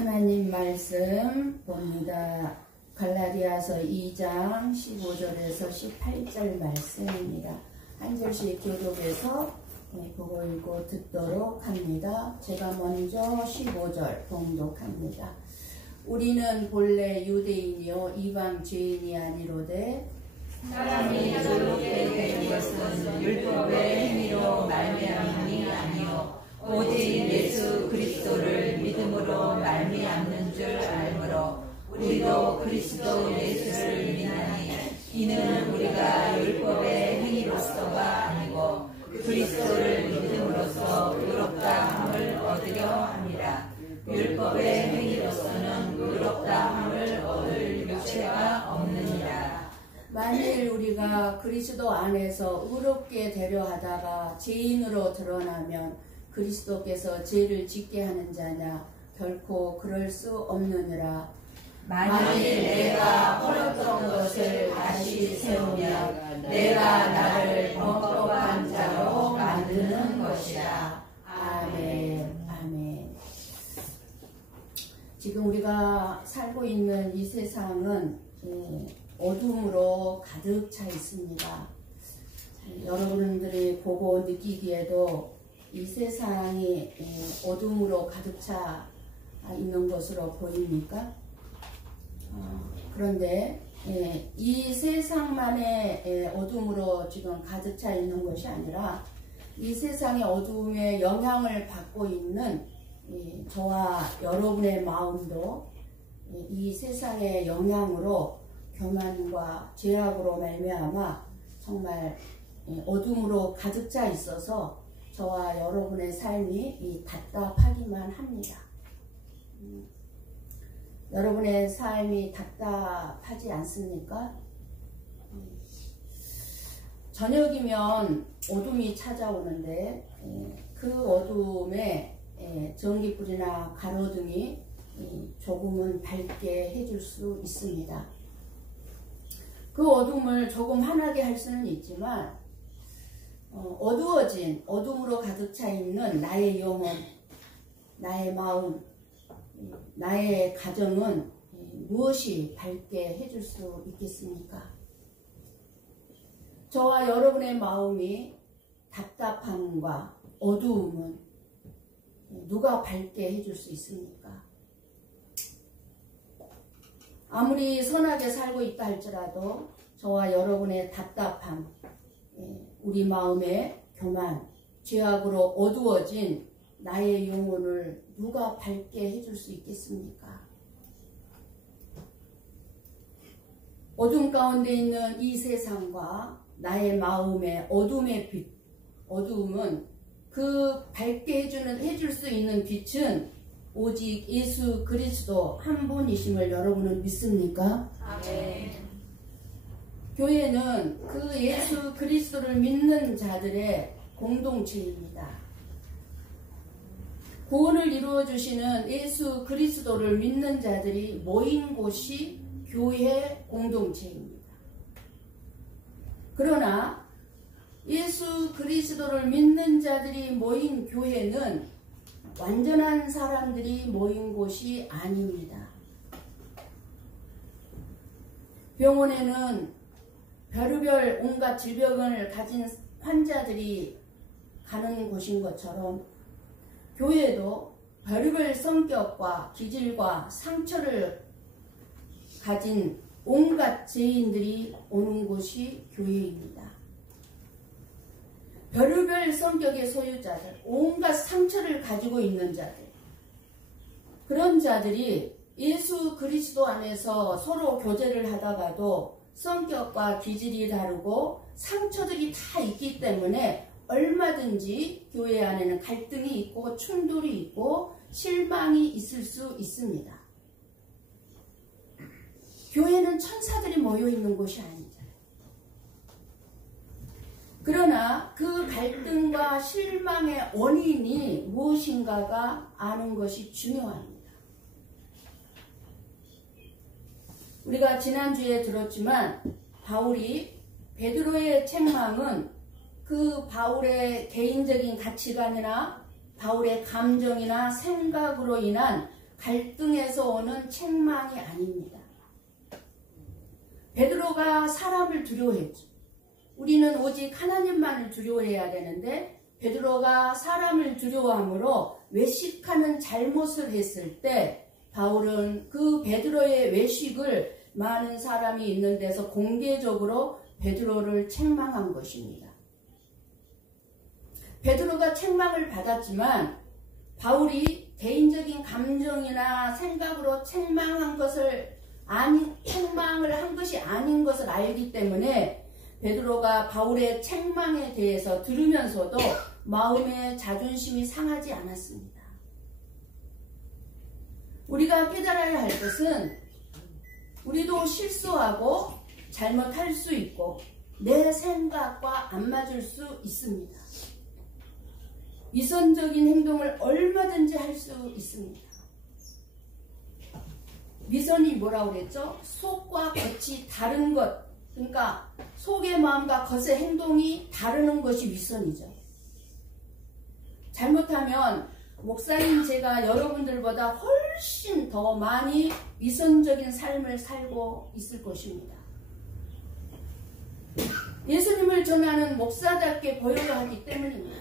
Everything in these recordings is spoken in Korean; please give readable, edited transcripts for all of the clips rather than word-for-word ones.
하나님 말씀 봅니다. 갈라디아서 2장 15절에서 18절 말씀입니다. 한 절씩 교독해서 보고 읽고 듣도록 합니다. 제가 먼저 15절 봉독합니다. 우리는 본래 유대인이요 이방 죄인이 아니로되 사람이 의롭게 된 것은 율법의 행위로 말미암음이 아니요 오직 예수 그리스도를 믿음으로 말미암는 줄 알므로 우리도 그리스도 예수를 믿나니 이는 우리가 율법의 행위로서가 아니고 그리스도를 믿음으로써 의롭다함을 얻으려 함이라. 율법의 행위로서는 의롭다함을 얻을 육체가 없느니라. 만일 우리가 그리스도 안에서 의롭게 되려 하다가 죄인으로 드러나면 그리스도께서 죄를 짓게 하는 자냐? 결코 그럴 수 없느니라. 만일 내가 헐었던 것을 다시 세우면 내가 나를 범법한 자로 만드는 것이라. 아멘. 아멘. 지금 우리가 살고 있는 이 세상은 어둠으로 가득 차 있습니다. 여러분들이 보고 느끼기에도 이 세상이 어둠으로 가득 차 있는 것으로 보입니까? 그런데 이 세상만의 어둠으로 지금 가득 차 있는 것이 아니라 이 세상의 어둠에 영향을 받고 있는 저와 여러분의 마음도 이 세상의 영향으로 교만과 죄악으로 말미암아 정말 어둠으로 가득 차 있어서 저와 여러분의 삶이 답답하기만 합니다. 여러분의 삶이 답답하지 않습니까? 저녁이면 어둠이 찾아오는데 그 어둠에 전기불이나 가로등이 조금은 밝게 해줄 수 있습니다. 그 어둠을 조금 환하게 할 수는 있지만 어두워진 어둠으로 가득 차 있는 나의 영혼, 나의 마음, 나의 가정은 무엇이 밝게 해줄 수 있겠습니까? 저와 여러분의 마음이 답답함과 어두움은 누가 밝게 해줄 수 있습니까? 아무리 선하게 살고 있다 할지라도 저와 여러분의 답답함, 우리 마음의 교만, 죄악으로 어두워진 나의 영혼을 누가 밝게 해줄 수 있겠습니까? 어둠 가운데 있는 이 세상과 나의 마음의 어둠의 빛, 어두움은 그 밝게 해줄 수 있는 빛은 오직 예수 그리스도 한 분이심을 여러분은 믿습니까? 아멘. 교회는 그 예수 그리스도를 믿는 자들의 공동체입니다. 구원을 이루어 주시는 예수 그리스도를 믿는 자들이 모인 곳이 교회 공동체입니다. 그러나 예수 그리스도를 믿는 자들이 모인 교회는 완전한 사람들이 모인 곳이 아닙니다. 병원에는 별의별 온갖 질병을 가진 환자들이 가는 곳인 것처럼 교회도 별의별 성격과 기질과 상처를 가진 온갖 죄인들이 오는 곳이 교회입니다. 별의별 성격의 소유자들, 온갖 상처를 가지고 있는 자들, 그런 자들이 예수 그리스도 안에서 서로 교제를 하다가도 성격과 기질이 다르고 상처들이 다 있기 때문에 얼마든지 교회 안에는 갈등이 있고 충돌이 있고 실망이 있을 수 있습니다. 교회는 천사들이 모여 있는 곳이 아니잖아요. 그러나 그 갈등과 실망의 원인이 무엇인가가 아는 것이 중요합니다. 우리가 지난주에 들었지만 바울이 베드로의 책망은 그 바울의 개인적인 가치관이나 바울의 감정이나 생각으로 인한 갈등에서 오는 책망이 아닙니다. 베드로가 사람을 두려워했죠. 우리는 오직 하나님만을 두려워해야 되는데 베드로가 사람을 두려워함으로 외식하는 잘못을 했을 때 바울은 그 베드로의 외식을 많은 사람이 있는 데서 공개적으로 베드로를 책망한 것입니다. 베드로가 책망을 받았지만 바울이 개인적인 감정이나 생각으로 책망을 한 것이 아닌 것을 알기 때문에 베드로가 바울의 책망에 대해서 들으면서도 마음의 자존심이 상하지 않았습니다. 우리가 깨달아야 할 것은 우리도 실수하고 잘못할 수 있고 내 생각과 안 맞을 수 있습니다. 위선적인 행동을 얼마든지 할 수 있습니다. 위선이 뭐라고 그랬죠? 속과 겉이 다른 것, 그러니까 속의 마음과 겉의 행동이 다르는 것이 위선이죠. 잘못하면 목사님 제가 여러분들보다 훨씬 더 많이 위선적인 삶을 살고 있을 것입니다. 예수님을 전하는 목사답게 보여야 하기 때문입니다.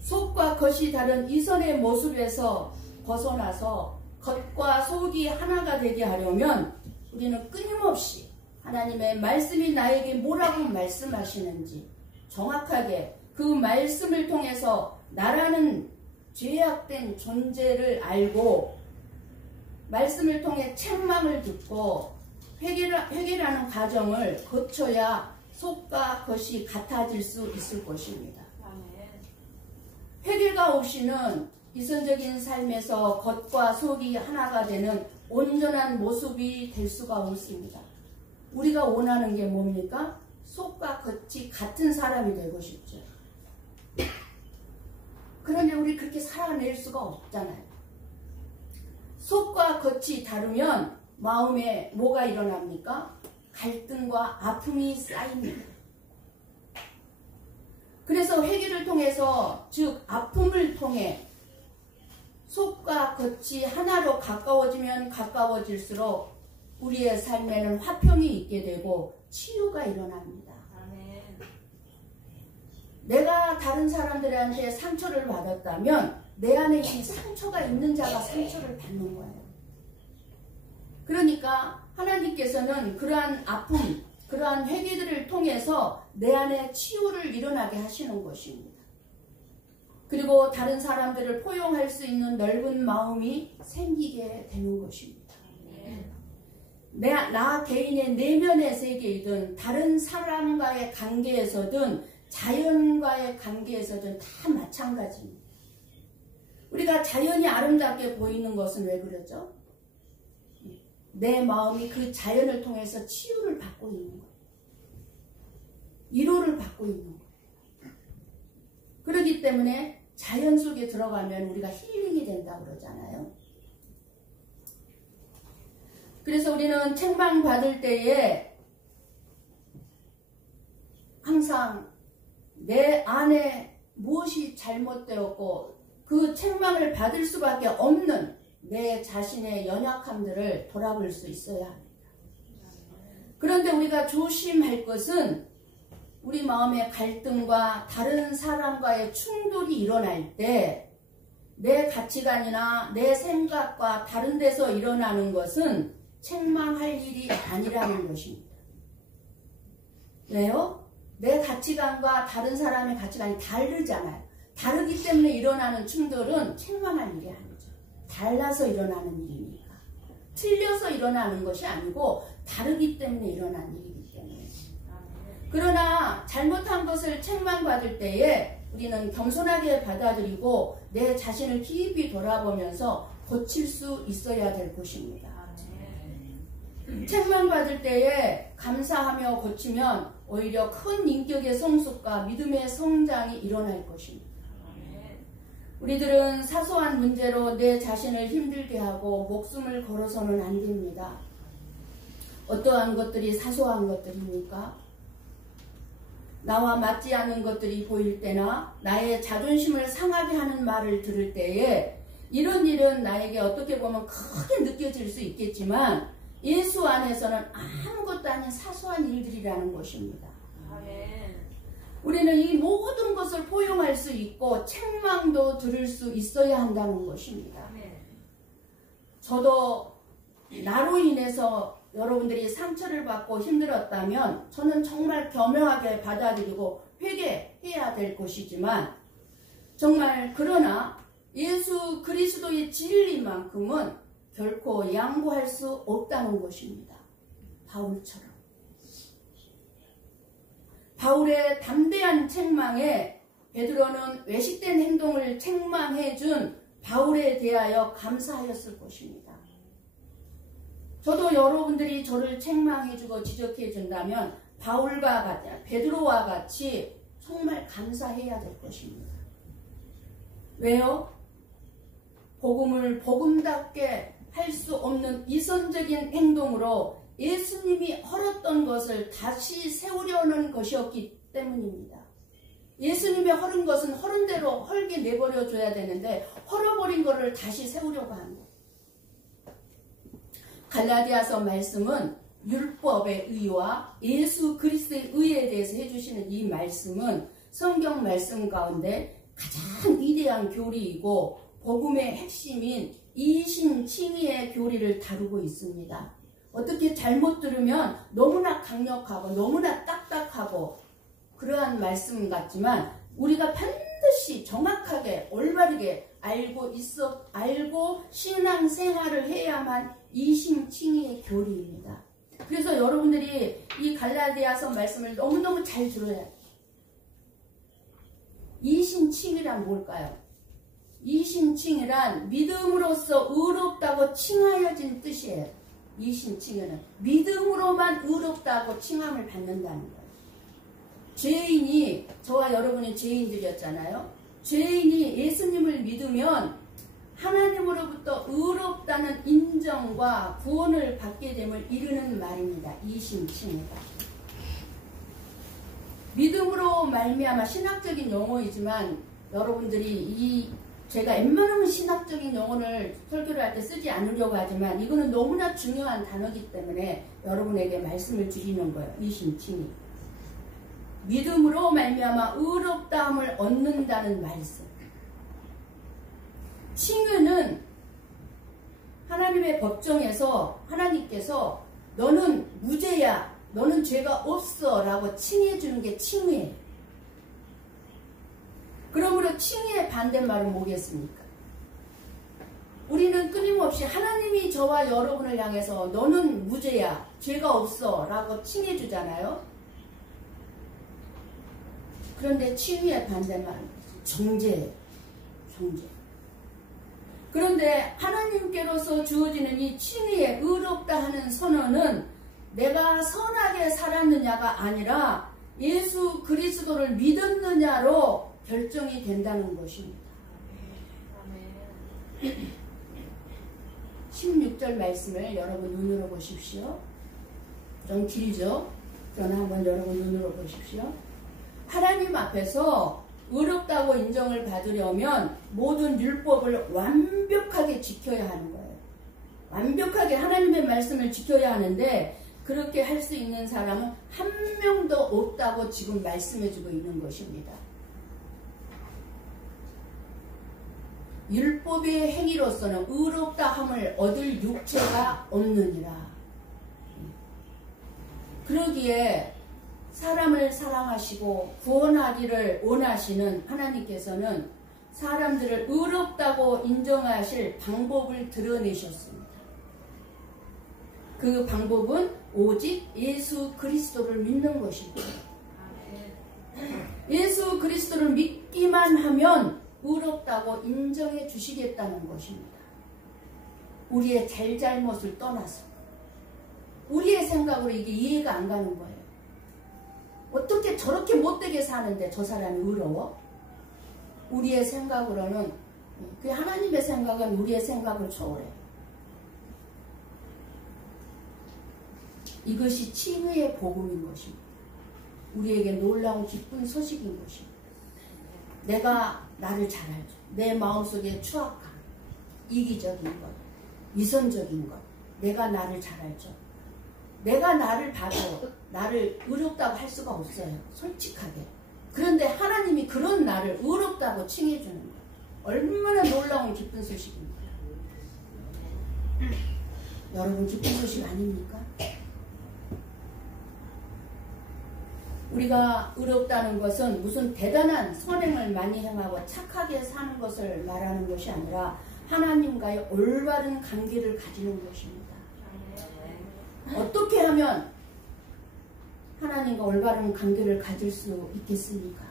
속과 겉이 다른 위선의 모습에서 벗어나서 겉과 속이 하나가 되게 하려면 우리는 끊임없이 하나님의 말씀이 나에게 뭐라고 말씀하시는지 정확하게 그 말씀을 통해서 나라는 죄악된 존재를 알고 말씀을 통해 책망을 듣고 회개라는 과정을 거쳐야 속과 겉이 같아질 수 있을 것입니다. 회개가 없이는 위선적인 삶에서 겉과 속이 하나가 되는 온전한 모습이 될 수가 없습니다. 우리가 원하는 게 뭡니까? 속과 겉이 같은 사람이 되고 싶죠. 그런데 우리 그렇게 살아낼 수가 없잖아요. 속과 겉이 다르면 마음에 뭐가 일어납니까? 갈등과 아픔이 쌓입니다. 그래서 회개를 통해서, 즉 아픔을 통해 속과 겉이 하나로 가까워지면 가까워질수록 우리의 삶에는 화평이 있게 되고 치유가 일어납니다. 내가 다른 사람들한테 상처를 받았다면 내 안에 이 상처가 있는 자가 상처를 받는 거예요. 그러니까 하나님께서는 그러한 아픔, 그러한 회개들을 통해서 내 안에 치유를 일어나게 하시는 것입니다. 그리고 다른 사람들을 포용할 수 있는 넓은 마음이 생기게 되는 것입니다. 나 개인의 내면의 세계이든 다른 사람과의 관계에서든 자연과의 관계에서든 다 마찬가지입니다. 우리가 자연이 아름답게 보이는 것은 왜 그러죠? 내 마음이 그 자연을 통해서 치유를 받고 있는 거예요. 위로를 받고 있는 거예요. 그렇기 때문에 자연 속에 들어가면 우리가 힐링이 된다고 그러잖아요. 그래서 우리는 책망받을 때에 항상 내 안에 무엇이 잘못되었고 그 책망을 받을 수밖에 없는 내 자신의 연약함들을 돌아볼 수 있어야 합니다. 그런데 우리가 조심할 것은 우리 마음의 갈등과 다른 사람과의 충돌이 일어날 때 내 가치관이나 내 생각과 다른 데서 일어나는 것은 책망할 일이 아니라는 것입니다. 왜요? 내 가치관과 다른 사람의 가치관이 다르잖아요. 다르기 때문에 일어나는 충돌은 책망할 일이 아니죠. 달라서 일어나는 일이니까. 틀려서 일어나는 것이 아니고 다르기 때문에 일어나는 일이기 때문에. 그러나 잘못한 것을 책망받을 때에 우리는 겸손하게 받아들이고 내 자신을 깊이 돌아보면서 고칠 수 있어야 될 것입니다. 책망받을 때에 감사하며 고치면 오히려 큰 인격의 성숙과 믿음의 성장이 일어날 것입니다. 우리들은 사소한 문제로 내 자신을 힘들게 하고 목숨을 걸어서는 안 됩니다. 어떠한 것들이 사소한 것들입니까? 나와 맞지 않는 것들이 보일 때나 나의 자존심을 상하게 하는 말을 들을 때에 이런 일은 나에게 어떻게 보면 크게 느껴질 수 있겠지만 예수 안에서는 아무것도 아닌 사소한 일들이라는 것입니다. 우리는 이 모든 것을 포용할 수 있고 책망도 들을 수 있어야 한다는 것입니다. 저도 나로 인해서 여러분들이 상처를 받고 힘들었다면 저는 정말 겸허하게 받아들이고 회개해야 될 것이지만 정말 그러나 예수 그리스도의 진리만큼은 결코 양보할 수 없다는 것입니다. 바울처럼. 바울의 담대한 책망에 베드로는 외식된 행동을 책망해준 바울에 대하여 감사하였을 것입니다. 저도 여러분들이 저를 책망해주고 지적해준다면 바울과 같이 베드로와 같이 정말 감사해야 될 것입니다. 왜요? 복음을 복음답게 할 수 없는 이선적인 행동으로 예수님이 헐었던 것을 다시 세우려는 것이었기 때문입니다. 예수님이 헐은 것은 헐은 대로 헐게 내버려 줘야 되는데 헐어버린 것을 다시 세우려고 합니다. 갈라디아서 말씀은 율법의 의와 예수 그리스도의 의에 대해서 해주시는 이 말씀은 성경 말씀 가운데 가장 위대한 교리이고 복음의 핵심인 이신칭의의 교리를 다루고 있습니다. 어떻게 잘못 들으면 너무나 강력하고 너무나 딱딱하고 그러한 말씀 같지만 우리가 반드시 정확하게 올바르게 알고 신앙생활을 해야만 이신칭의의 교리입니다. 그래서 여러분들이 이 갈라디아서 말씀을 너무너무 잘 들어야 해요. 이신칭의란 뭘까요? 이신칭의란 믿음으로써 의롭다고 칭하여진 뜻이에요. 이신칭의는 믿음으로만 의롭다고 칭함을 받는다는 거예요. 죄인이, 저와 여러분이 죄인들이었잖아요. 죄인이 예수님을 믿으면 하나님으로부터 의롭다는 인정과 구원을 받게 됨을 이루는 말입니다. 이신칭의가. 믿음으로 말미암아 신학적인 용어이지만 여러분들이 제가 웬만하면 신학적인 용어를 설교를 할 때 쓰지 않으려고 하지만 이거는 너무나 중요한 단어이기 때문에 여러분에게 말씀을 드리는 거예요. 이신칭의. 믿음으로 말미암아 의롭다함을 얻는다는 말씀. 칭의는 하나님의 법정에서 하나님께서 너는 무죄야, 너는 죄가 없어 라고 칭해 주는 게 칭의예요. 그러므로 칭의의 반대말은 뭐겠습니까? 우리는 끊임없이 하나님이 저와 여러분을 향해서 너는 무죄야, 죄가 없어 라고 칭해 주잖아요. 그런데 칭의의 반대말은 정죄예요. 정죄. 그런데 하나님께로서 주어지는 이 칭의의 의롭다 하는 선언은 내가 선하게 살았느냐가 아니라 예수 그리스도를 믿었느냐로 결정이 된다는 것입니다. 16절 말씀을 여러분 눈으로 보십시오. 좀 길죠? 그러나 한번 여러분 눈으로 보십시오. 하나님 앞에서 의롭다고 인정을 받으려면 모든 율법을 완벽하게 지켜야 하는 거예요. 완벽하게 하나님의 말씀을 지켜야 하는데 그렇게 할 수 있는 사람은 한 명도 없다고 지금 말씀해주고 있는 것입니다. 율법의 행위로서는 의롭다함을 얻을 육체가 없느니라. 그러기에 사람을 사랑하시고 구원하기를 원하시는 하나님께서는 사람들을 의롭다고 인정하실 방법을 드러내셨습니다. 그 방법은 오직 예수 그리스도를 믿는 것입니다. 예수 그리스도를 믿기만 하면 의롭다고 인정해 주시겠다는 것입니다. 우리의 잘잘못을 떠나서 우리의 생각으로 이게 이해가 안 가는 거예요. 어떻게 저렇게 못되게 사는데 저 사람이 의로워? 우리의 생각으로는 그 하나님의 생각은 우리의 생각을 초월해. 이것이 칭의의 복음인 것입니다. 우리에게 놀라운 기쁜 소식인 것입니다. 내가 나를 잘 알죠. 내 마음속에 추악함, 이기적인 것, 위선적인 것, 내가 나를 잘 알죠. 내가 나를 봐도 나를 의롭다고 할 수가 없어요. 솔직하게. 그런데 하나님이 그런 나를 의롭다고 칭해주는 거예요. 얼마나 놀라운 기쁜 소식입니다. 여러분, 기쁜 소식 아닙니까? 우리가 의롭다는 것은 무슨 대단한 선행을 많이 행하고 착하게 사는 것을 말하는 것이 아니라 하나님과의 올바른 관계를 가지는 것입니다. 어떻게 하면 하나님과 올바른 관계를 가질 수 있겠습니까?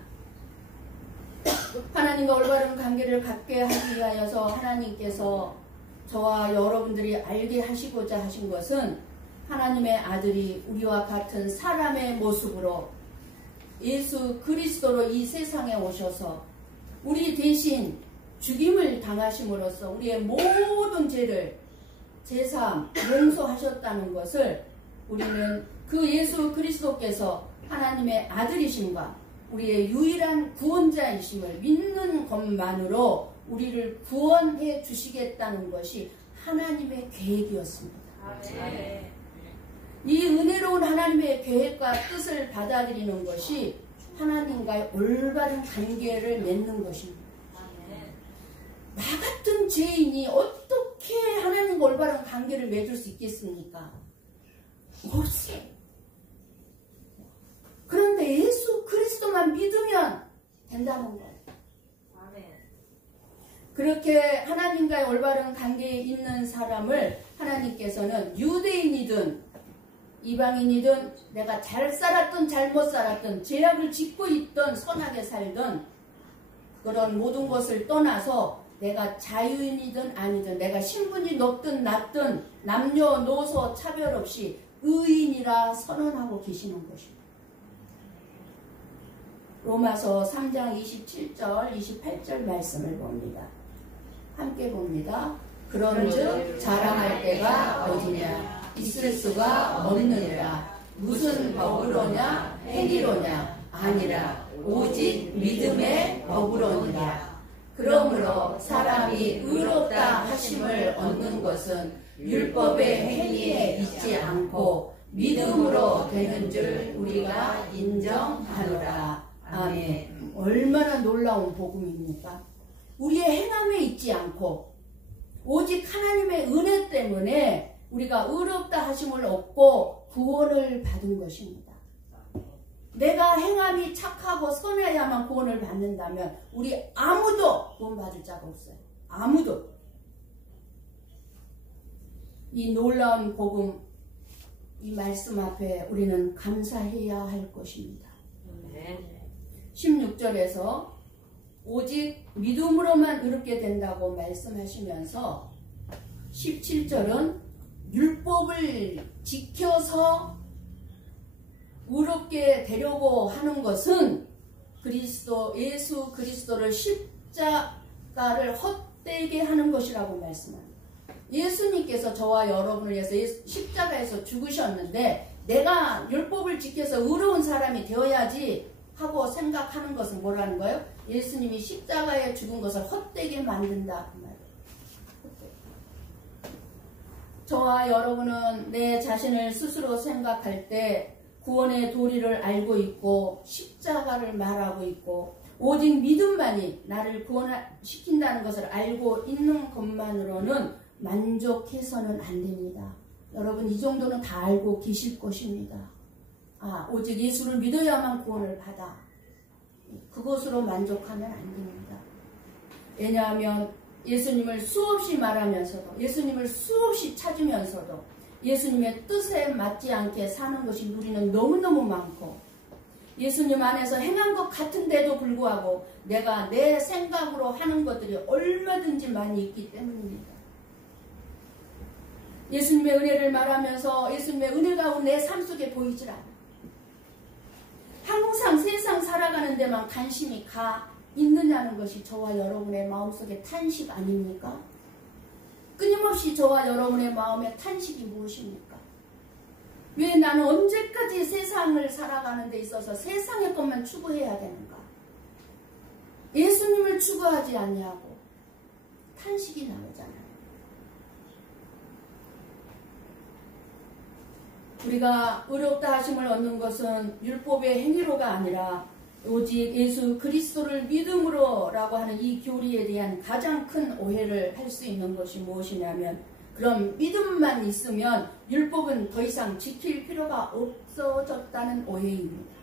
하나님과 올바른 관계를 갖게 하기 위하여서 하나님께서 저와 여러분들이 알게 하시고자 하신 것은 하나님의 아들이 우리와 같은 사람의 모습으로 예수 그리스도로 이 세상에 오셔서 우리 대신 죽임을 당하심으로써 우리의 모든 죄를 제3 용서하셨다는 것을 우리는 그 예수 그리스도께서 하나님의 아들이심과 우리의 유일한 구원자이심을 믿는 것만으로 우리를 구원해 주시겠다는 것이 하나님의 계획이었습니다. 이 은혜로운 하나님의 계획과 뜻을 받아들이는 것이 하나님과의 올바른 관계를 맺는 것입니다. 나 같은 죄인이 어떻게 하나님과 올바른 관계를 맺을 수 있겠습니까? 없어요. 그런데 예수 그리스도만 믿으면 된다는 거예요. 그렇게 하나님과의 올바른 관계에 있는 사람을 하나님께서는 유대인이든 이방인이든 내가 잘 살았든 잘못 살았든 죄악을 짓고 있든 선하게 살든 그런 모든 것을 떠나서 내가 자유인이든 아니든 내가 신분이 높든 낮든 남녀노소 차별 없이 의인이라 선언하고 계시는 것입니다. 로마서 3장 27절 28절 말씀을 봅니다. 함께 봅니다. 그런즉 자랑할 때가 어디냐 있을 수가 없느니라. 무슨 법으로냐 행위로냐 아니라 오직 믿음의 법으로니라. 그러므로 사람이 의롭다 하심을 얻는 것은 율법의 행위에 있지 않고 믿음으로 되는 줄 우리가 인정하노라. 아멘. 얼마나 놀라운 복음입니까? 우리의 행함에 있지 않고 오직 하나님의 은혜 때문에 우리가 의롭다 하심을 얻고 구원을 받은 것입니다. 내가 행함이 착하고 선해야만 구원을 받는다면 우리 아무도 구원 받을 자가 없어요. 아무도. 이 놀라운 복음, 이 말씀 앞에 우리는 감사해야 할 것입니다. 16절에서 오직 믿음으로만 의롭게 된다고 말씀하시면서 17절은 율법을 지켜서 의롭게 되려고 하는 것은 예수 그리스도를 십자가를 헛되게 하는 것이라고 말씀합니다. 예수님께서 저와 여러분을 위해서 십자가에서 죽으셨는데 내가 율법을 지켜서 의로운 사람이 되어야지 하고 생각하는 것은 뭐라는 거예요? 예수님이 십자가에 죽은 것을 헛되게 만든다 그 말이에요. 저와 여러분은 내 자신을 스스로 생각할 때 구원의 도리를 알고 있고 십자가를 말하고 있고 오직 믿음만이 나를 구원시킨다는 것을 알고 있는 것만으로는 만족해서는 안 됩니다. 여러분 이 정도는 다 알고 계실 것입니다. 오직 예수를 믿어야만 구원을 받아. 그것으로 만족하면 안 됩니다. 왜냐하면 예수님을 수없이 말하면서도 예수님을 수없이 찾으면서도 예수님의 뜻에 맞지 않게 사는 것이 우리는 너무너무 많고 예수님 안에서 행한 것 같은데도 불구하고 내가 내 생각으로 하는 것들이 얼마든지 많이 있기 때문입니다. 예수님의 은혜를 말하면서 예수님의 은혜가 내 삶 속에 보이질 않아. 항상 세상 살아가는 데만 관심이 가 있느냐는 것이 저와 여러분의 마음속에 탄식 아닙니까? 끊임없이 저와 여러분의 마음의 탄식이 무엇입니까? 왜 나는 언제까지 세상을 살아가는 데 있어서 세상의 것만 추구해야 되는가? 예수님을 추구하지 아니하고 탄식이 나오잖아요. 우리가 의롭다 하심을 얻는 것은 율법의 행위로가 아니라 오직 예수 그리스도를 믿음으로라고 하는 이 교리에 대한 가장 큰 오해를 할 수 있는 것이 무엇이냐면, 그럼 믿음만 있으면 율법은 더 이상 지킬 필요가 없어졌다는 오해입니다.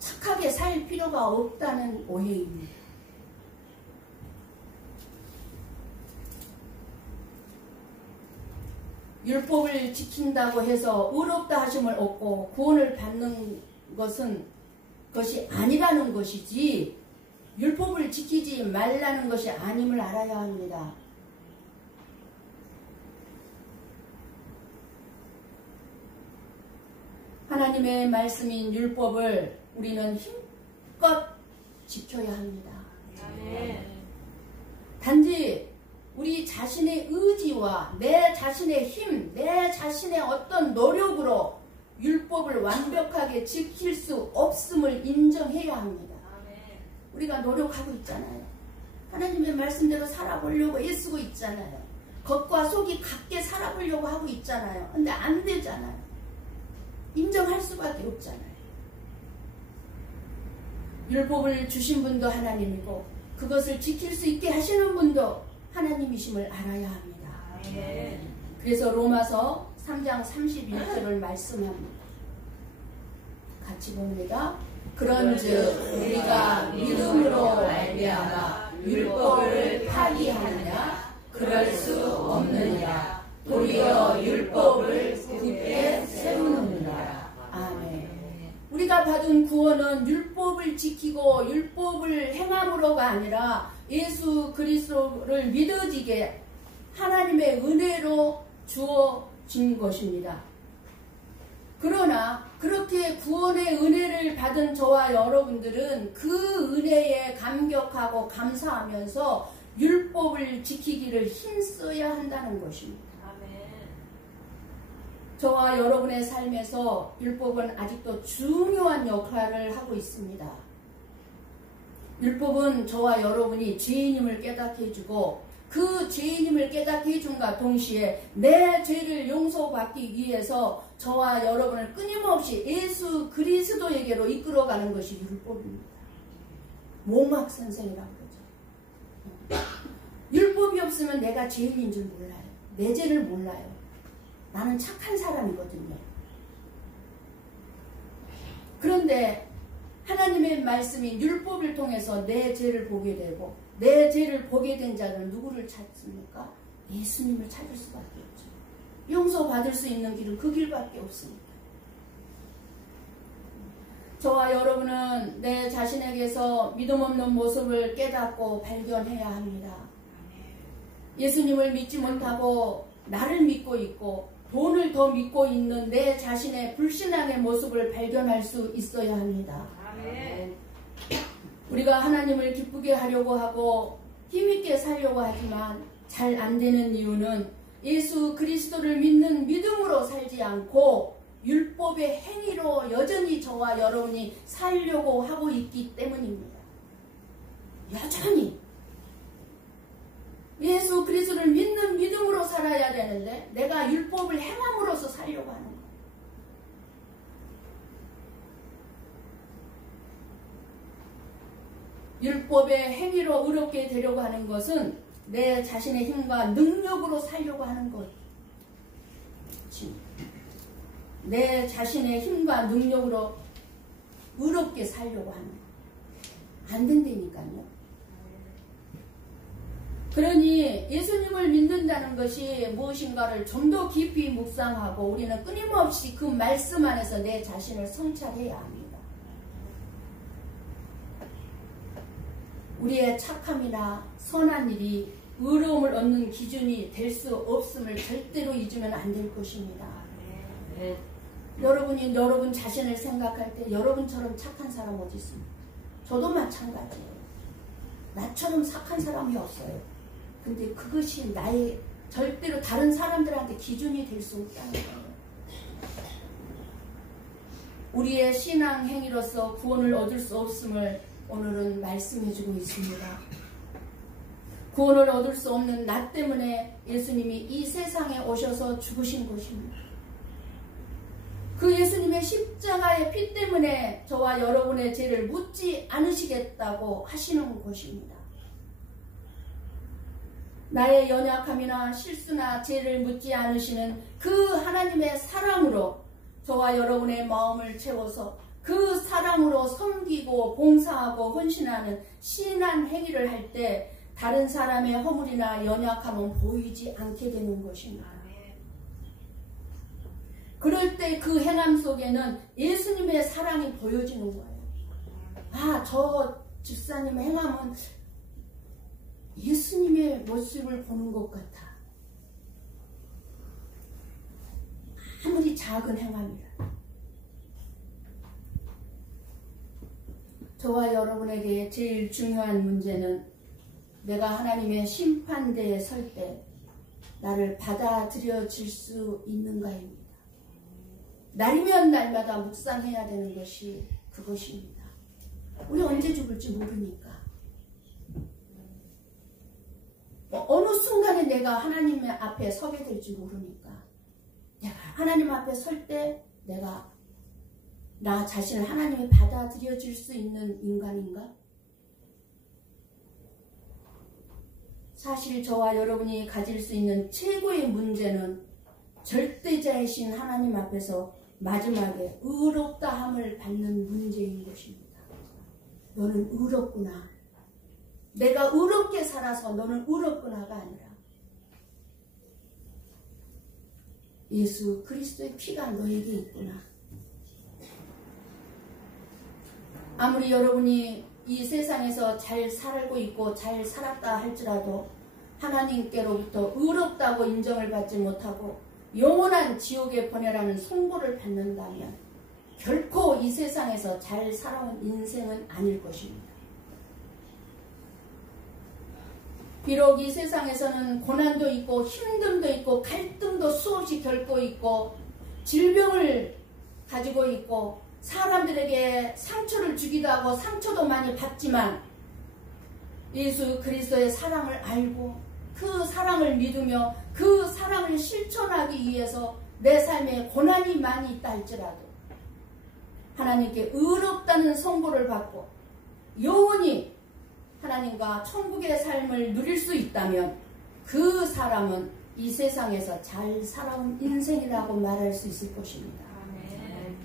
착하게 살 필요가 없다는 오해입니다. 율법을 지킨다고 해서 의롭다 하심을 얻고 구원을 받는 것이 아니라는 것이지, 율법을 지키지 말라는 것이 아님을 알아야 합니다. 하나님의 말씀인 율법을 우리는 힘껏 지켜야 합니다. 단지 우리 자신의 의지와 내 자신의 힘, 내 자신의 어떤 노력으로 율법을 완벽하게 지킬 수 없음을 인정해야 합니다. 우리가 노력하고 있잖아요. 하나님의 말씀대로 살아보려고 애쓰고 있잖아요. 겉과 속이 같게 살아보려고 하고 있잖아요. 근데 안 되잖아요. 인정할 수밖에 없잖아요. 율법을 주신 분도 하나님이고 그것을 지킬 수 있게 하시는 분도 하나님이심을 알아야 합니다. 그래서 로마서 3장 31절을 말씀합니다. 같이 봅니다. 그런즉 우리가 믿음으로 말미암아 율법을 파기하느냐? 그럴 수 없느니라. 도리어 율법을 굳게 세우느니라. 아멘. 우리가 받은 구원은 율법을 지키고 율법을 행함으로가 아니라 예수 그리스도를 믿어지게 하나님의 은혜로 주어진 것입니다. 그러나 그렇게 구원의 은혜를 받은 저와 여러분들은 그 은혜에 감격하고 감사하면서 율법을 지키기를 힘써야 한다는 것입니다. 저와 여러분의 삶에서 율법은 아직도 중요한 역할을 하고 있습니다. 율법은 저와 여러분이 죄인임을 깨닫게 해주고 그 죄인임을 깨닫게 해준과 동시에 내 죄를 용서받기 위해서 저와 여러분을 끊임없이 예수 그리스도에게로 이끌어가는 것이 율법입니다. 모막 선생이라고 그러죠. 율법이 없으면 내가 죄인인 줄 몰라요. 내 죄를 몰라요. 나는 착한 사람이거든요. 그런데 하나님의 말씀인 율법을 통해서 내 죄를 보게 되고 내 죄를 보게 된 자는 누구를 찾습니까? 예수님을 찾을 수밖에 없죠. 용서받을 수 있는 길은 그 길밖에 없습니다. 저와 여러분은 내 자신에게서 믿음 없는 모습을 깨닫고 발견해야 합니다. 예수님을 믿지 못하고 나를 믿고 있고 돈을 더 믿고 있는 내 자신의 불신앙의 모습을 발견할 수 있어야 합니다. 우리가 하나님을 기쁘게 하려고 하고 힘있게 살려고 하지만 잘 안 되는 이유는 예수 그리스도를 믿는 믿음으로 살지 않고 율법의 행위로 여전히 저와 여러분이 살려고 하고 있기 때문입니다. 여전히 예수 그리스도를 믿는 믿음으로 살아야 되는데 내가 율법을 행함으로써 살려고 하는 거예요. 율법의 행위로 의롭게 되려고 하는 것은 내 자신의 힘과 능력으로 살려고 하는 것. 내 자신의 힘과 능력으로 의롭게 살려고 하는 것. 안 된다니까요. 그러니 예수님을 믿는다는 것이 무엇인가를 좀 더 깊이 묵상하고 우리는 끊임없이 그 말씀 안에서 내 자신을 성찰해야 합니다. 우리의 착함이나 선한 일이 의로움을 얻는 기준이 될 수 없음을 절대로 잊으면 안 될 것입니다. 여러분이 여러분 자신을 생각할 때 여러분처럼 착한 사람 어디 있습니까? 저도 마찬가지예요. 나처럼 착한 사람이 없어요. 근데 그것이 나의 절대로 다른 사람들한테 기준이 될 수 없다는 거예요. 우리의 신앙 행위로서 구원을 얻을 수 없음을 오늘은 말씀해주고 있습니다. 구원을 얻을 수 없는 나 때문에 예수님이 이 세상에 오셔서 죽으신 것입니다. 그 예수님의 십자가의 피 때문에 저와 여러분의 죄를 묻지 않으시겠다고 하시는 것입니다. 나의 연약함이나 실수나 죄를 묻지 않으시는 그 하나님의 사랑으로 저와 여러분의 마음을 채워서 그 사랑으로 섬기고 봉사하고 헌신하는 신한 행위를 할 때 다른 사람의 허물이나 연약함은 보이지 않게 되는 것입니다. 그럴 때 그 행함 속에는 예수님의 사랑이 보여지는 거예요. 아, 저 집사님의 행함은 예수님의 모습을 보는 것 같아. 아무리 작은 행함이라. 저와 여러분에게 제일 중요한 문제는 내가 하나님의 심판대에 설 때 나를 받아들여질 수 있는가입니다. 날이면 날마다 묵상해야 되는 것이 그것입니다. 우리 언제 죽을지 모르니까. 어느 순간에 내가 하나님 앞에 서게 될지 모르니까. 내가 하나님 앞에 설 때 내가 나 자신을 하나님이 받아들여질 수 있는 인간인가? 사실 저와 여러분이 가질 수 있는 최고의 문제는 절대자이신 하나님 앞에서 마지막에 의롭다함을 받는 문제인 것입니다. 너는 의롭구나. 내가 의롭게 살아서 너는 의롭구나가 아니라 예수 그리스도의 피가 너에게 있구나. 아무리 여러분이 이 세상에서 잘 살고 있고 잘 살았다 할지라도 하나님께로부터 의롭다고 인정을 받지 못하고 영원한 지옥에 보내라는 선고를 받는다면 결코 이 세상에서 잘 살아온 인생은 아닐 것입니다. 비록 이 세상에서는 고난도 있고 힘듦도 있고 갈등도 수없이 겪고 있고 질병을 가지고 있고 사람들에게 상처를 주기도 하고 상처도 많이 받지만 예수 그리스도의 사랑을 알고 그 사랑을 믿으며 그 사랑을 실천하기 위해서 내 삶에 고난이 많이 있다 할지라도 하나님께 의롭다는 선고를 받고 영원히 하나님과 천국의 삶을 누릴 수 있다면 그 사람은 이 세상에서 잘 살아온 인생이라고 말할 수 있을 것입니다.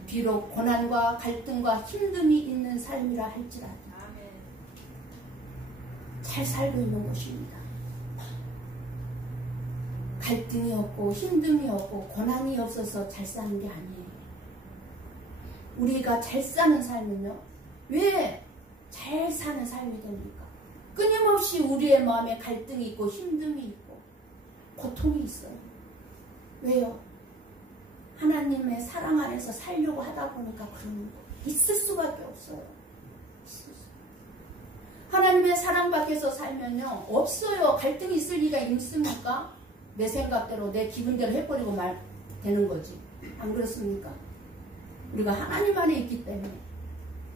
비록 고난과 갈등과 힘듦이 있는 삶이라 할지라도 잘 살고 있는 것입니다. 갈등이 없고 힘듦이 없고 고난이 없어서 잘 사는 게 아니에요. 우리가 잘 사는 삶은요, 왜 잘 사는 삶이 됩니까? 끊임없이 우리의 마음에 갈등이 있고 힘듦이 있고 고통이 있어요. 왜요? 하나님의 사랑 안에서 살려고 하다 보니까 그러는 거 있을 수밖에 없어요. 하나님의 사랑 밖에서 살면요 없어요. 갈등이 있을 리가 있습니까? 내 생각대로 내 기분대로 해버리고 말 되는 거지. 안 그렇습니까? 우리가 하나님 안에 있기 때문에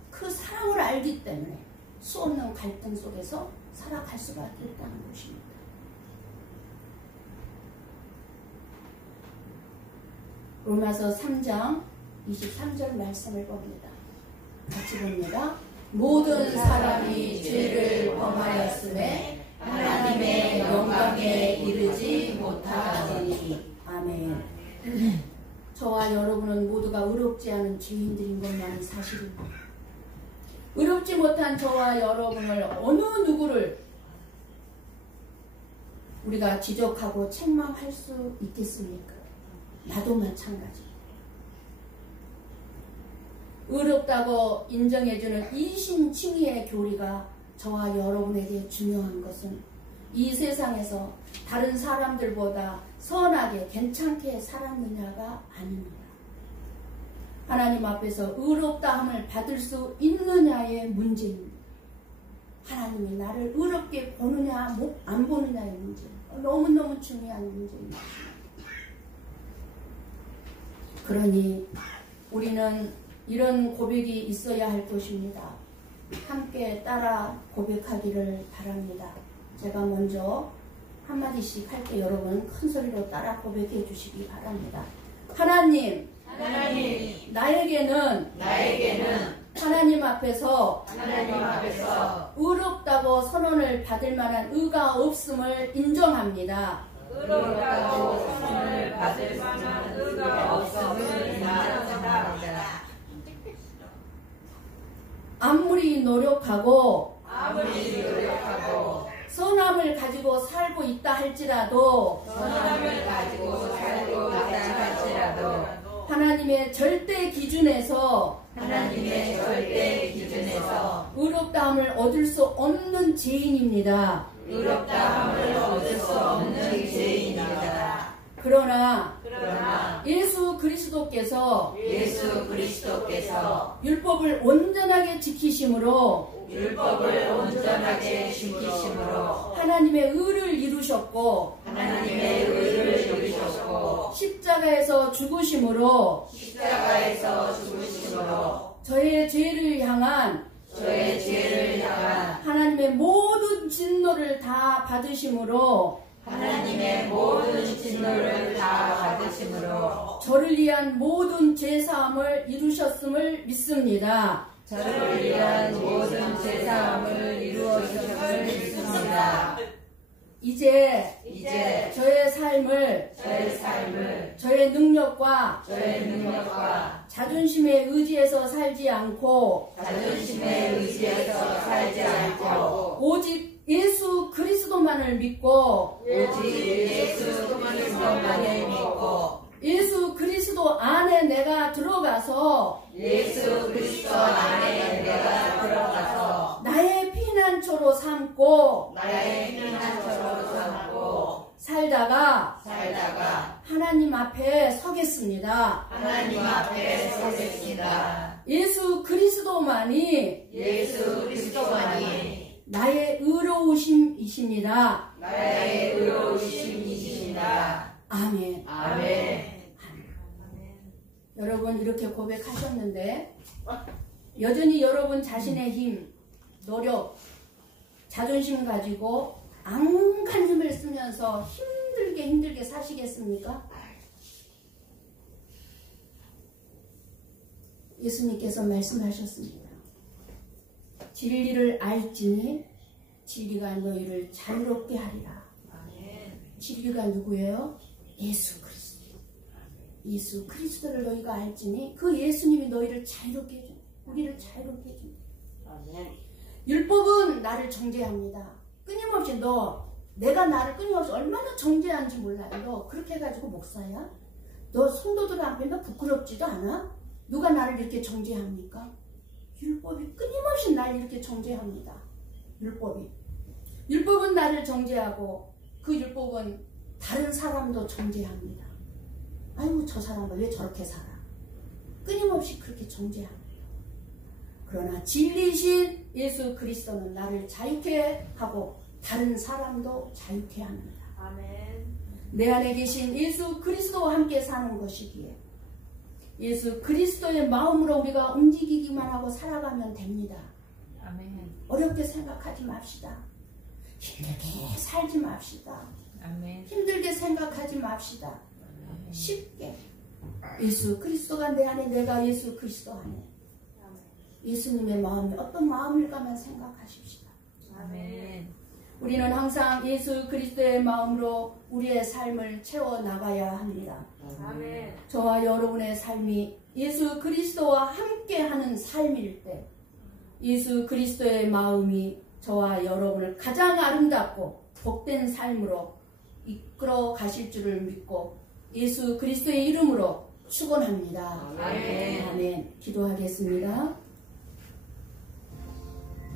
그 사랑을 알기 때문에 수없는 갈등 속에서 살아갈 수밖에 없다는 것입니다. 로마서 3장 23절 말씀을 봅니다. 같이 봅니다. 모든 사람이 죄를 범하였음에 하나님의 영광에 이르지 못하더니. 아멘. 저와 여러분은 모두가 의롭지 않은 죄인들인 것만이 사실입니다. 의롭지 못한 저와 여러분을 어느 누구를 우리가 지적하고 책망할 수 있겠습니까? 나도 마찬가지. 의롭다고 인정해주는 이신칭의의 교리가 저와 여러분에게 중요한 것은 이 세상에서 다른 사람들보다 선하게 괜찮게 살았느냐가 아닙니다. 하나님 앞에서 의롭다함을 받을 수 있느냐의 문제입니다. 하나님이 나를 의롭게 보느냐 안 보느냐의 문제. 너무너무 중요한 문제입니다. 그러니 우리는 이런 고백이 있어야 할 것입니다. 함께 따라 고백하기를 바랍니다. 제가 먼저 한마디씩 할게 여러분 큰 소리로 따라 고백해 주시기 바랍니다. 하나님, 하나님, 나에게는 하나님 앞에서 의롭다고 선언을 받을 만한 의가 없음을 인정합니다. 의롭다고 선언을 받을 만한 의가 없음을 인정합니다. 아무리 노력하고 선함을 가지고 살고 있다 할지라도 하나님의 절대 기준에서 의롭다함을 얻을 수 없는 죄인입니다. 그러나 예수 그리스도께서 율법을 온전하게 지키심으로 하나님의 의를 이루셨고 십자가에서 죽으심으로 저의 죄를 향한 하나님의 모든 진노를 다 받으심으로 저를 위한 모든 죄사함을 이루셨음을 믿습니다. 이제 저의 삶을 저의 능력과 자존심에 의지해서 살지 않고 오직 예수 그리스도만을 믿고 예수 그리스도 안에 내가 들어가서 나의 피난처로 삼고 살다가 하나님 앞에 서겠습니다. 예수 그리스도만이 나의 의로우심이십니다. 아멘. 여러분 이렇게 고백하셨는데 여전히 여러분 자신의 힘, 노력, 자존심 가지고 안간 힘을 쓰면서 힘들게 사시겠습니까? 예수님께서 말씀하셨습니다. 진리를 알지니 진리가 너희를 자유롭게 하리라. 진리가 누구예요? 예수 그리스도. 예수 그리스도를 너희가 알지니 그 예수님이 너희를 자유롭게 해줍니다. 우리를 자유롭게 해줍니다. 율법은 나를 정죄합니다. 끊임없이 내가 나를 끊임없이 얼마나 정죄하는지 몰라요. 너 그렇게 해가지고 목사야? 너 성도들 앞에 너 부끄럽지도 않아? 누가 나를 이렇게 정죄합니까? 율법이 끊임없이 나를 이렇게 정죄합니다. 율법은 나를 정죄하고 그 율법은 다른 사람도 정죄합니다. 아이고 저 사람은 왜 저렇게 살아? 끊임없이 그렇게 정죄합니다. 그러나 진리신 예수 그리스도는 나를 자유케 하고 다른 사람도 자유케 합니다. 내 안에 계신 예수 그리스도와 함께 사는 것이기에 예수 그리스도의 마음으로 우리가 움직이기만 하고 살아가면 됩니다. 어렵게 생각하지 맙시다. 힘들게 살지 맙시다. 힘들게 생각하지 맙시다. 쉽게 예수 그리스도가 내 안에, 내가 예수 그리스도 안에, 예수님의 마음이 어떤 마음일까만 생각하십시다. 우리는 항상 예수 그리스도의 마음으로 우리의 삶을 채워나가야 합니다. 저와 여러분의 삶이 예수 그리스도와 함께하는 삶일 때 예수 그리스도의 마음이 저와 여러분을 가장 아름답고 복된 삶으로 이끌어 가실 줄을 믿고 예수 그리스도의 이름으로 축원합니다. 아멘. 기도하겠습니다.